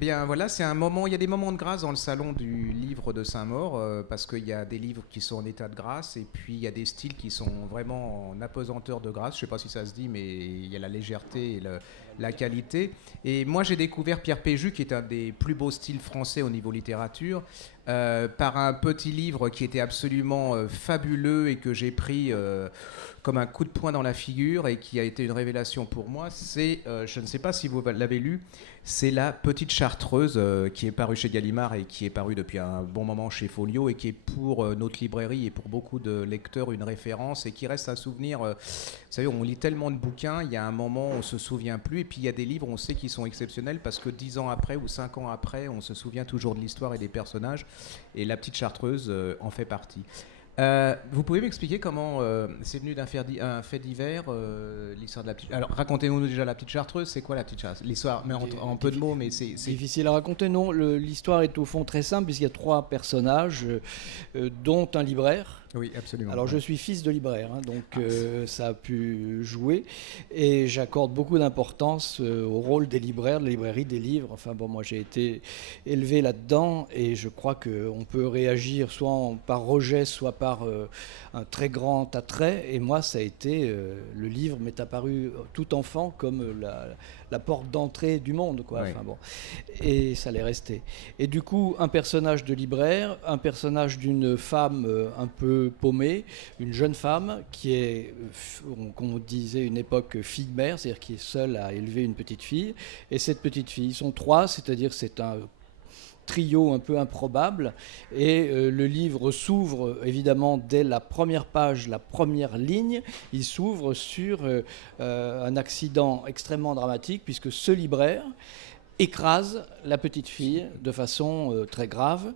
bien voilà, c'est un moment, il y a des moments de grâce dans le salon du livre de Saint-Maur, parce qu'il y a des livres qui sont en état de grâce, et puis il y a des styles qui sont vraiment en apesanteur de grâce. Je ne sais pas si ça se dit, mais il y a la légèreté et la qualité. Et moi, j'ai découvert Pierre Péju, qui est un des plus beaux styles français au niveau littérature, par un petit livre qui était absolument fabuleux et que j'ai pris comme un coup de poing dans la figure et qui a été une révélation pour moi. C'est, je ne sais pas si vous l'avez lu, c'est La Petite Chartreuse, qui est paru chez Gallimard et qui est paru depuis un bon moment chez Folio, et qui est pour notre librairie et pour beaucoup de lecteurs une référence, et qui reste un souvenir. Vous savez, on lit tellement de bouquins, il y a un moment on ne se souvient plus, et puis il y a des livres, on sait qu'ils sont exceptionnels parce que 10 ans après ou 5 ans après, on se souvient toujours de l'histoire et des personnages, et La Petite Chartreuse en fait partie. Vous pouvez m'expliquer comment c'est venu d'un fait divers, l'histoire de la petite... Alors, racontez-nous déjà La Petite Chartreuse, c'est quoi La Petite Chartreuse? L'histoire, mais en peu de mots, mais c'est... Difficile à raconter, non. L'histoire est au fond très simple, puisqu'il y a 3 personnages, dont un libraire. Oui, absolument. Alors, je suis fils de libraire, hein, donc ça a pu jouer. Et j'accorde beaucoup d'importance au rôle des libraires, de la librairie, des livres. Enfin bon, moi j'ai été élevé là-dedans, et je crois qu'on peut réagir soit par rejet, soit par un très grand attrait. Et moi, ça a été... le livre m'est apparu tout enfant comme la porte d'entrée du monde, quoi. Ouais. Enfin bon, et ça l'est resté. Et du coup, un personnage de libraire, un personnage d'une femme un peu paumée, une jeune femme qui est, comme on disait, une époque fille-mère, c'est-à-dire qui est seule à élever une petite fille. Et cette petite fille, ils sont 3, c'est-à-dire c'est un trio un peu improbable, et le livre s'ouvre évidemment dès la première page, la première ligne. Il s'ouvre sur un accident extrêmement dramatique, puisque ce libraire écrase la petite fille de façon très grave.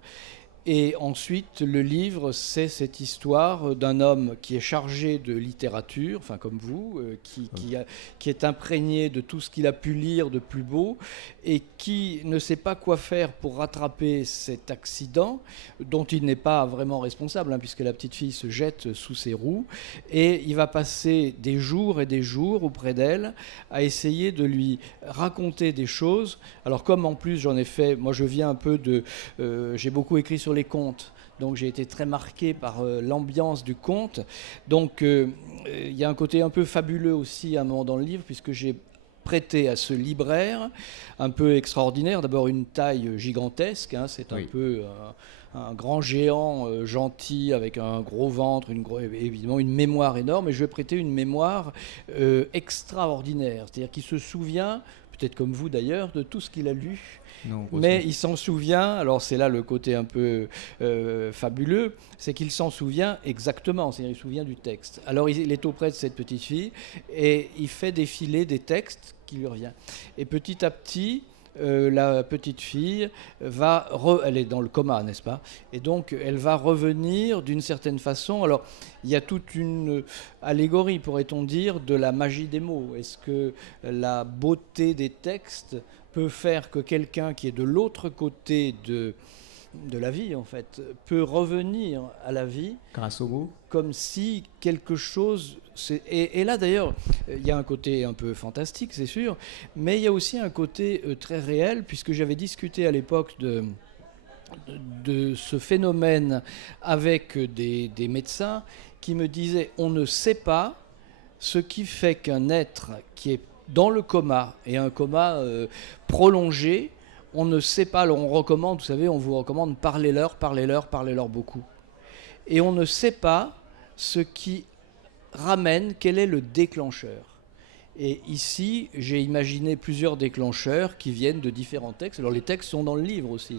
Et ensuite, le livre, c'est cette histoire d'un homme qui est chargé de littérature, enfin comme vous, qui est imprégné de tout ce qu'il a pu lire de plus beau, et qui ne sait pas quoi faire pour rattraper cet accident, dont il n'est pas vraiment responsable, hein, puisque la petite fille se jette sous ses roues, et il va passer des jours et des jours auprès d'elle à essayer de lui raconter des choses. Alors comme en plus j'en ai fait, moi je viens un peu de... j'ai beaucoup écrit sur les contes, donc j'ai été très marqué par l'ambiance du conte. Donc il y a un côté un peu fabuleux aussi à un moment dans le livre, puisque j'ai prêté à ce libraire un peu extraordinaire, d'abord une taille gigantesque, hein, c'est un peu un grand géant gentil avec un gros ventre, évidemment une mémoire énorme, et je vais prêter une mémoire extraordinaire, c'est-à-dire qu'il se souvient, peut-être comme vous d'ailleurs, de tout ce qu'il a lu. Non, mais il s'en souvient, alors c'est là le côté un peu fabuleux, c'est qu'il s'en souvient exactement, c'est-à-dire il se souvient du texte. Alors il est auprès de cette petite fille et il fait défiler des textes qui lui reviennent. Et petit à petit, la petite fille elle est dans le coma, n'est-ce pas? Et donc elle va revenir d'une certaine façon. Alors il y a toute une allégorie, pourrait-on dire, de la magie des mots. Est-ce que la beauté des textes peut faire que quelqu'un qui est de l'autre côté de la vie, en fait, peut revenir à la vie grâce au mot, comme si quelque chose... Et là, d'ailleurs, il y a un côté un peu fantastique, c'est sûr, mais il y a aussi un côté très réel, puisque j'avais discuté à l'époque de ce phénomène avec des médecins qui me disaient on ne sait pas ce qui fait qu'un être qui est dans le coma, et un coma prolongé, on ne sait pas. Alors on recommande, vous savez, on vous recommande parlez-leur beaucoup. Et on ne sait pas ce qui ramène, quel est le déclencheur. Et ici, j'ai imaginé plusieurs déclencheurs qui viennent de différents textes. Alors les textes sont dans le livre aussi.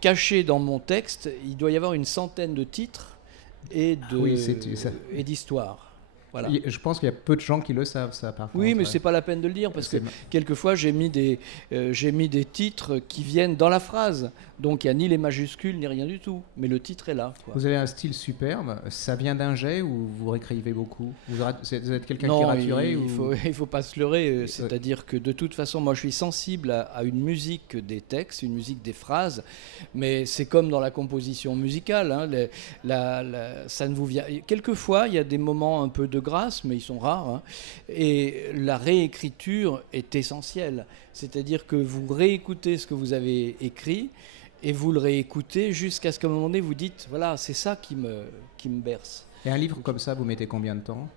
Caché dans mon texte, il doit y avoir une centaine de titres et d'histoires. Voilà. Je pense qu'il y a peu de gens qui le savent, ça, par contre. Oui, mais c'est pas la peine de le dire, parce que quelquefois j'ai mis des titres qui viennent dans la phrase. Donc il n'y a ni les majuscules ni rien du tout, mais le titre est là, quoi. Vous avez un style superbe. Ça vient d'un jet ou vous réécrivez beaucoup? Vous êtes quelqu'un qui est Non, raturé il faut pas se leurrer. C'est-à-dire que de toute façon, moi, je suis sensible à une musique des textes, une musique des phrases, mais c'est comme dans la composition musicale. Hein, ça ne vous vient. Quelquefois, il y a des moments un peu de grâce, mais ils sont rares. Hein, et la réécriture est essentielle. C'est-à-dire que vous réécoutez ce que vous avez écrit. Et vous le réécoutez jusqu'à ce qu'à un moment donné, vous dites, voilà, c'est ça qui me berce. Et un livre comme ça, vous mettez combien de temps?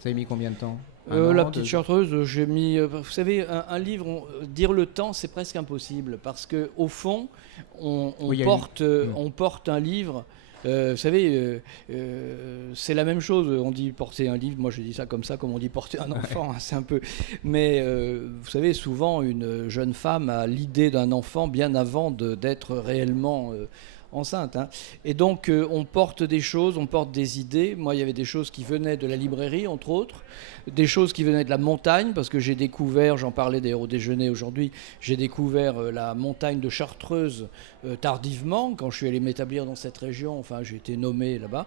Ça a mis combien de temps? La petite chartreuse, j'ai mis... vous savez, un livre, dire le temps, c'est presque impossible. Parce qu'au fond, on porte un livre... vous savez, c'est la même chose. On dit porter un livre. Moi, je dis ça comme on dit porter un enfant. Hein, c'est un peu. Mais vous savez, souvent, une jeune femme a l'idée d'un enfant bien avant d'être réellement enceinte. Hein. Et donc, on porte des choses, on porte des idées. Moi, il y avait des choses qui venaient de la librairie, entre autres, des choses qui venaient de la montagne, parce que j'ai découvert, j'en parlais d'ailleurs au déjeuner aujourd'hui, j'ai découvert la montagne de Chartreuse tardivement, quand je suis allé m'établir dans cette région. Enfin, j'ai été nommé là-bas.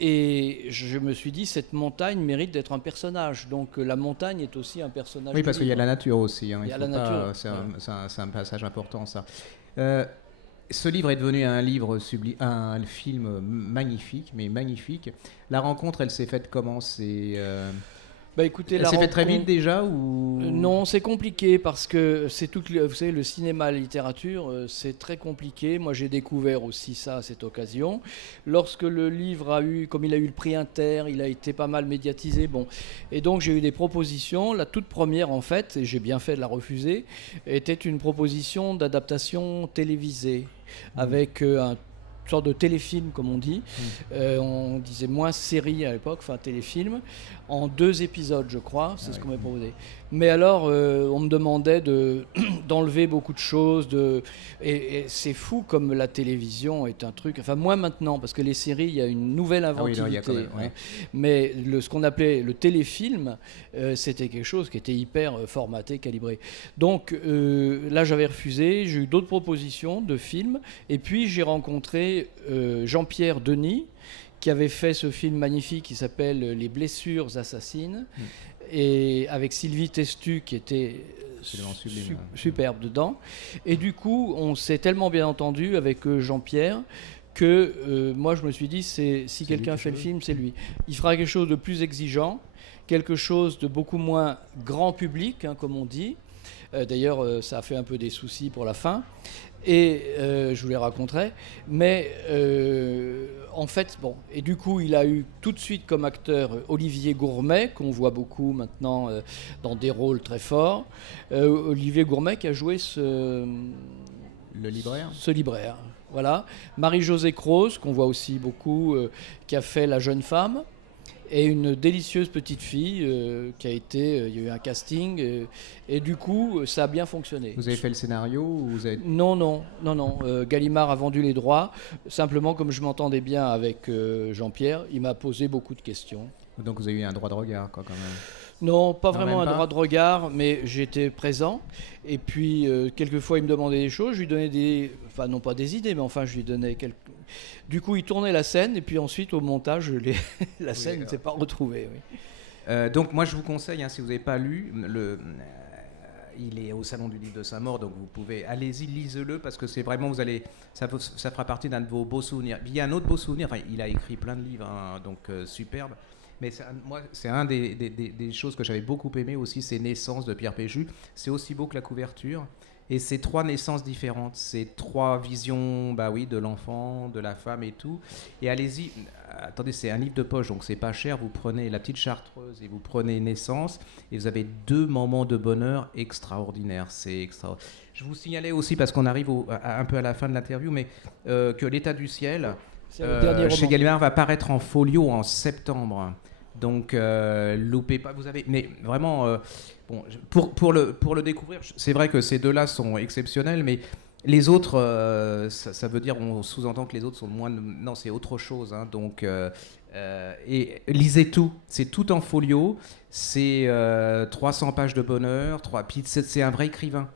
Et je me suis dit, cette montagne mérite d'être un personnage. Donc la montagne est aussi un personnage. Oui, parce qu'il y a la nature aussi. Hein. Il y a la nature. C'est un passage important, ça. Ce livre est devenu un film magnifique, mais magnifique. La rencontre, elle s'est faite comment? Écoutez, elle s'est faite très vite déjà ou... Non, c'est compliqué parce que c'est vous savez, le cinéma, la littérature, c'est très compliqué. Moi, j'ai découvert aussi ça à cette occasion. Lorsque le livre comme il a eu le prix Inter, il a été pas mal médiatisé. Bon, et donc j'ai eu des propositions. La toute première, en fait, et j'ai bien fait de la refuser, était une proposition d'adaptation télévisée avec une sorte de téléfilm, comme on dit. On disait moins série à l'époque, enfin téléfilm, en 2 épisodes, je crois, c'est ce qu'on m'a proposé. Mais alors, on me demandait d'enlever beaucoup de choses, et c'est fou comme la télévision est un truc, enfin moins maintenant, parce que les séries, il y a une nouvelle inventivité. Mais ce qu'on appelait le téléfilm, c'était quelque chose qui était hyper formaté, calibré. Donc là, j'avais refusé, j'ai eu d'autres propositions de films, et puis j'ai rencontré Jean-Pierre Denis, qui avait fait ce film magnifique qui s'appelle Les blessures assassines, et avec Sylvie Testu qui était superbe dedans. Et du coup, on s'est tellement bien entendu avec Jean-Pierre que moi je me suis dit, si quelqu'un fait le film, c'est lui. Il fera quelque chose de plus exigeant, quelque chose de beaucoup moins grand public, hein, comme on dit. D'ailleurs, ça a fait un peu des soucis pour la fin. Et je vous les raconterai. Mais en fait, bon. Et du coup, il a eu tout de suite comme acteur Olivier Gourmet, qu'on voit beaucoup maintenant dans des rôles très forts. Olivier Gourmet qui a joué le libraire. Ce libraire. Voilà. Marie-Josée Croze, qu'on voit aussi beaucoup, qui a fait La jeune femme. Et une délicieuse petite fille qui a été... il y a eu un casting et du coup, ça a bien fonctionné. Vous avez fait le scénario ou vous avez... Non. Gallimard a vendu les droits. Simplement, comme je m'entendais bien avec Jean-Pierre, il m'a posé beaucoup de questions. Donc vous avez eu un droit de regard, quoi, quand même. Non, pas vraiment un droit de regard, mais j'étais présent. Et puis, quelquefois, il me demandait des choses. Je lui donnais enfin, non pas des idées, mais enfin, je lui donnais quelques... Du coup, il tournait la scène, et puis ensuite, au montage, la scène ne s'est pas retrouvée. Oui. Donc, moi, je vous conseille, hein, si vous n'avez pas lu, il est au Salon du Livre de Saint-Maur, donc vous pouvez, allez-y, lisez-le, parce que c'est vraiment, ça fera partie d'un de vos beaux souvenirs. Il y a un autre beau souvenir, enfin, il a écrit plein de livres, hein, donc superbe. Mais c'est un des choses que j'avais beaucoup aimé aussi, c'est Naissance de Pierre Péju. C'est aussi beau que la couverture. Et c'est 3 naissances différentes, c'est 3 visions de l'enfant, de la femme et tout. Et allez-y, attendez, c'est un livre de poche, donc c'est pas cher. Vous prenez La petite chartreuse et vous prenez Naissance, et vous avez 2 moments de bonheur extraordinaires. C'est extraordinaire. Je vous signalais aussi, parce qu'on arrive un peu à la fin de l'interview, mais que L'État du ciel, chez Gallimard, va paraître en folio en septembre. Donc, loupez pas. Vous avez, mais vraiment, bon, pour le découvrir, c'est vrai que ces 2-là sont exceptionnels, mais les autres, ça veut dire, on sous-entend que les autres sont moins. Non, c'est autre chose. Hein, donc, et lisez tout. C'est tout en folio. C'est 300 pages de bonheur. Puis c'est un vrai écrivain.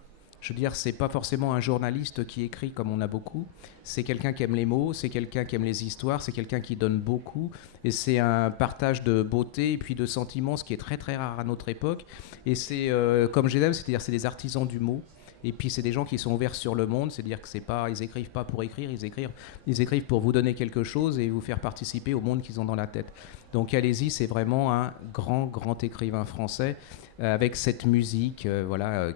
Je veux dire, c'est pas forcément un journaliste qui écrit comme on a beaucoup. C'est quelqu'un qui aime les mots, c'est quelqu'un qui aime les histoires, c'est quelqu'un qui donne beaucoup. Et c'est un partage de beauté et puis de sentiments, ce qui est très très rare à notre époque. Et c'est, comme je l'aime, c'est-à-dire c'est des artisans du mot. Et puis c'est des gens qui sont ouverts sur le monde, c'est-à-dire que c'est pas, ils écrivent pas pour écrire, ils écrivent pour vous donner quelque chose et vous faire participer au monde qu'ils ont dans la tête. Donc allez-y, c'est vraiment un grand écrivain français avec cette musique,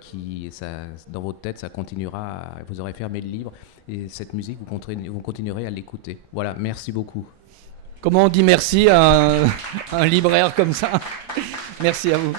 qui, ça, dans votre tête, ça continuera. Vous aurez fermé le livre et cette musique, vous continuerez à l'écouter. Voilà, merci beaucoup. Comment on dit merci à un libraire comme ça? Merci à vous.